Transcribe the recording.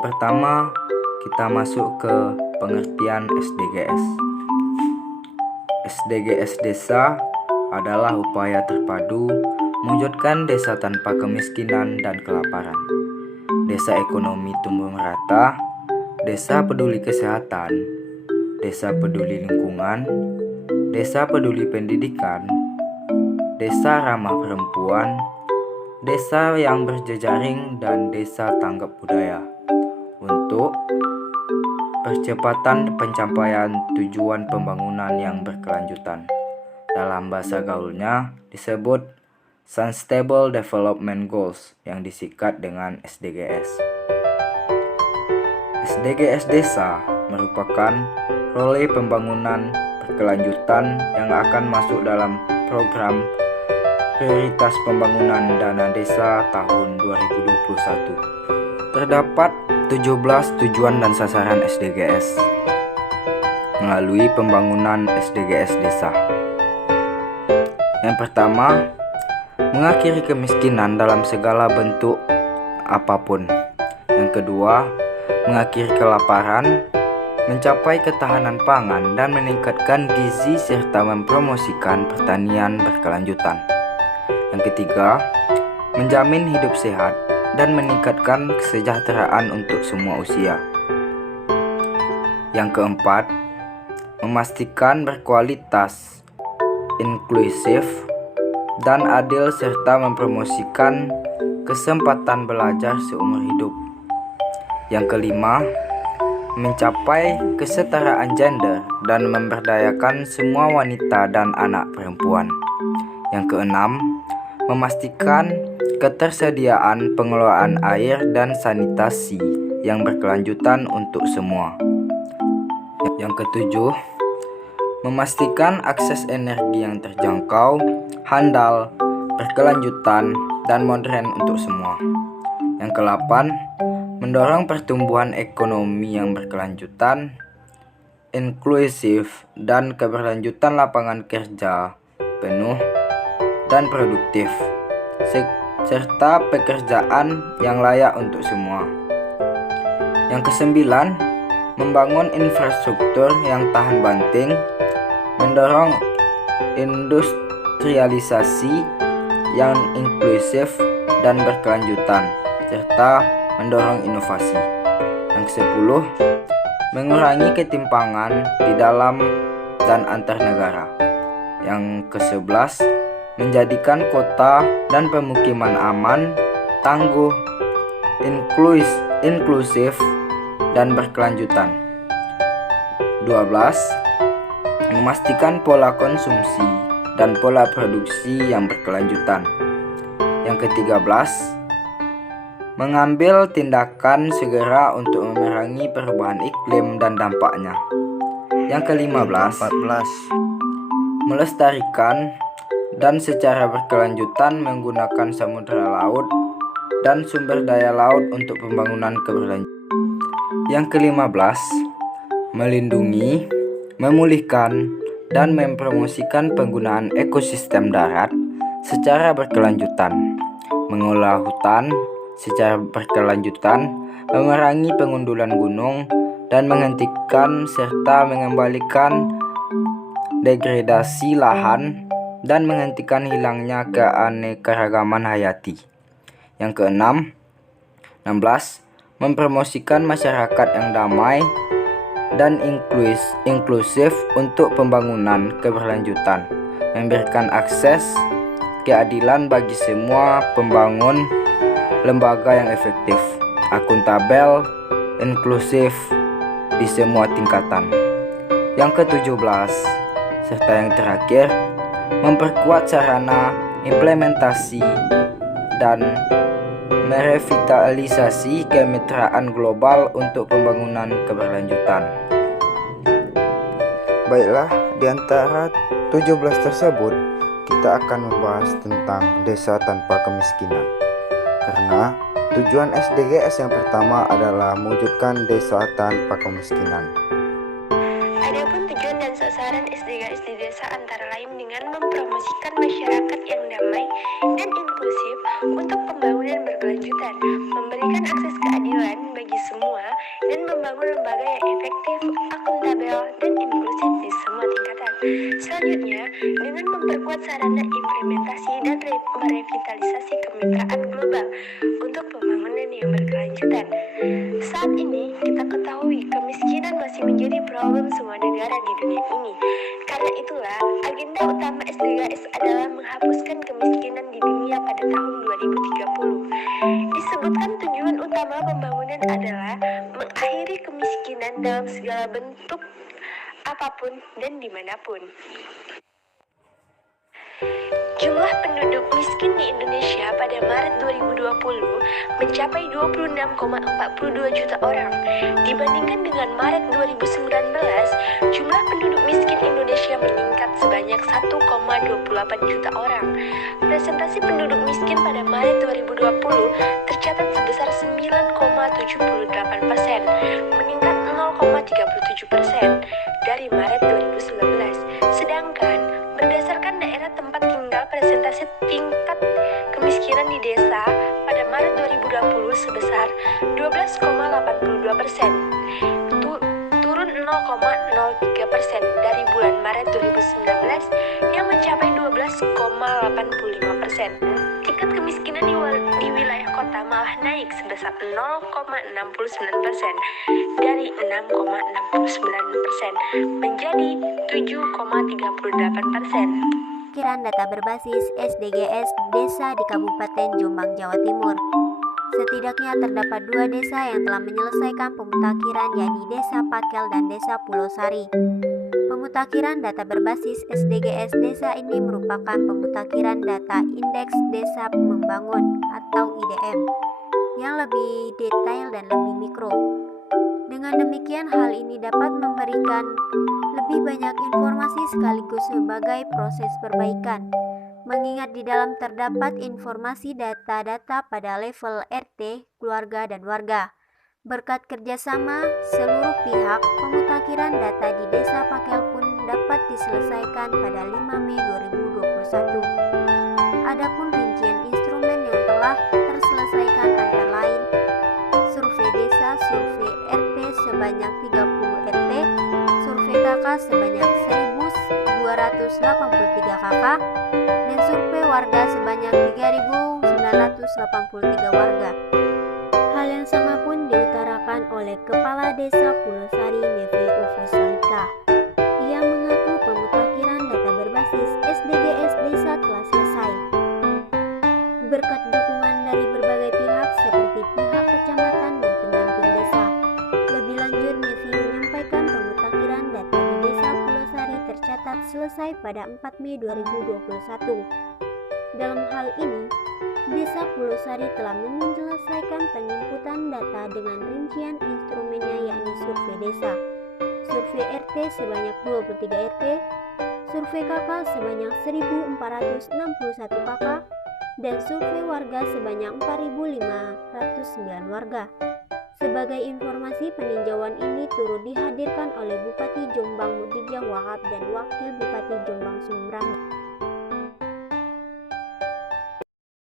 pertama, kita masuk ke pengertian SDGs. SDGs desa adalah upaya terpadu mewujudkan desa tanpa kemiskinan dan kelaparan, desa ekonomi tumbuh merata, desa peduli kesehatan, desa peduli lingkungan, desa peduli pendidikan, desa ramah perempuan, desa yang berjejaring, dan desa tanggap budaya untuk percepatan pencapaian tujuan pembangunan yang berkelanjutan. Dalam bahasa gaulnya disebut Sustainable Development Goals yang disingkat dengan SDGs. SDGs desa merupakan proyek pembangunan berkelanjutan yang akan masuk dalam program prioritas pembangunan dana desa tahun 2021. Terdapat 17 tujuan dan sasaran SDGs melalui pembangunan SDGs desa. Yang pertama, mengakhiri kemiskinan dalam segala bentuk apapun. Yang kedua, mengakhiri kelaparan, mencapai ketahanan pangan, dan meningkatkan gizi serta mempromosikan pertanian berkelanjutan. Yang ketiga, menjamin hidup sehat dan meningkatkan kesejahteraan untuk semua usia. Yang keempat, memastikan berkualitas, inklusif, dan adil serta mempromosikan kesempatan belajar seumur hidup. Yang kelima, mencapai kesetaraan gender dan memberdayakan semua wanita dan anak perempuan. Yang keenam, memastikan ketersediaan pengelolaan air dan sanitasi yang berkelanjutan untuk semua. Yang ketujuh, memastikan akses energi yang terjangkau, handal, berkelanjutan, dan modern untuk semua. Yang kedelapan, mendorong pertumbuhan ekonomi yang berkelanjutan, inklusif, dan keberlanjutan lapangan kerja penuh dan produktif, serta pekerjaan yang layak untuk semua. Yang kesembilan, membangun infrastruktur yang tahan banting, mendorong industrialisasi yang inklusif dan berkelanjutan, serta mendorong inovasi. Yang kesepuluh, mengurangi ketimpangan di dalam dan antar negara. Yang kesebelas, menjadikan kota dan pemukiman aman, tangguh, inklusif, dan berkelanjutan. 12. Memastikan pola konsumsi dan pola produksi yang berkelanjutan. Yang ke-13, mengambil tindakan segera untuk memerangi perubahan iklim dan dampaknya. Yang ke-15, melestarikan dan secara berkelanjutan menggunakan samudera laut dan sumber daya laut untuk pembangunan keberlanjutan. Yang ke-15, melindungi, memulihkan, dan mempromosikan penggunaan ekosistem darat secara berkelanjutan, mengolah hutan secara berkelanjutan, memerangi pengundulan gunung, dan menghentikan serta mengembalikan degradasi lahan dan menghentikan hilangnya keanekaragaman hayati. Yang ke-16, mempromosikan masyarakat yang damai dan inklusif untuk pembangunan keberlanjutan, memberikan akses keadilan bagi semua pembangun, lembaga yang efektif, akuntabel, inklusif di semua tingkatan. Yang ke-17 serta yang terakhir, memperkuat sarana implementasi dan merevitalisasi kemitraan global untuk pembangunan keberlanjutan. Baiklah, di antara 17 tersebut, kita akan membahas tentang desa tanpa kemiskinan. Karena tujuan SDGs yang pertama adalah mewujudkan desa tanpa kemiskinan. Adapun tujuan dan sasaran SDGs di desa antara lain dengan mempromosikan masyarakat yang damai dan inklusif untuk pembangunan berkelanjutan, memberikan akses keadilan bagi semua, membangun lembaga yang efektif, akuntabel, dan inklusif di semua tingkatan. Selanjutnya, dengan memperkuat sarana implementasi dan merevitalisasi kemitraan global untuk pembangunan yang berkelanjutan. Saat ini, kita ketahui kemiskinan masih menjadi problem semua negara di dunia ini. Karena itulah, agenda utama SDGs adalah menghapuskan kemiskinan di dunia pada tahun 2030. Disebutkan tujuan utama pembangunan adalah mengakhiri kemiskinan dalam segala bentuk apapun dan dimanapun. Jumlah penduduk miskin di Indonesia pada Maret 2020 mencapai 26,42 juta orang. Dibandingkan dengan Maret 2019, jumlah penduduk miskin Indonesia meningkat sebanyak 1,28 juta orang. Presentasi penduduk miskin pada Maret 2020 tercatat sebesar 9,78%, meningkat 0,37% dari Maret 2019. Sedangkan berdasarkan daerah tempat tinggal, presentasi tingkat kemiskinan di desa pada Maret 2020 sebesar 12,82%, turun 0,03% dari bulan Maret 2019 yang mencapai 12,85%. Tingkat kemiskinan di wilayah kota malah naik sebesar 0,69% dari 6,69% menjadi 7,38%. Pemutakiran data berbasis SDGs desa di Kabupaten Jombang, Jawa Timur. Setidaknya terdapat 2 desa yang telah menyelesaikan pemutakhiran, yakni Desa Pakel dan Desa Pulau Sari. Pemutakhiran data berbasis SDGs desa ini merupakan pemutakhiran data Indeks Desa Membangun atau IDM yang lebih detail dan lebih mikro. Dengan demikian, hal ini dapat memberikan lebih banyak informasi sekaligus sebagai proses perbaikan, mengingat di dalam terdapat informasi data-data pada level RT, keluarga, dan warga. Berkat kerjasama seluruh pihak, pemutakhiran data di Desa Pakel pun dapat diselesaikan pada 5 Mei 2021. Adapun rincian instrumen yang telah terselesaikan antara lain survei desa, survei RT sebanyak 30 RT, survei KK sebanyak 1.283 KK, dan survei warga sebanyak 3.983 warga. Hal yang sama pun diutarakan oleh Kepala Desa Pulau Sari Nevi Ufusalika. Ia mengaku pemutakhiran data berbasis SDGs desa telah selesai berkat dukungan dari berbagai pihak seperti pihak kecamatan dan pendamping desa. Lebih lanjut, Nevi menyampaikan pemutakhiran data di Desa Pulau Sari tercatat selesai pada 4 Mei 2021. Dalam hal ini, Desa Pulau Sari telah menyelesaikan penginputan data dengan rincian instrumennya, yakni survei desa, survei RT sebanyak 23 RT, survei KK sebanyak 1.461 KK, dan survei warga sebanyak 4.509 warga. Sebagai informasi, peninjauan ini turut dihadirkan oleh Bupati Jombang Mudijah Wahab dan Wakil Bupati Jombang Sumrang.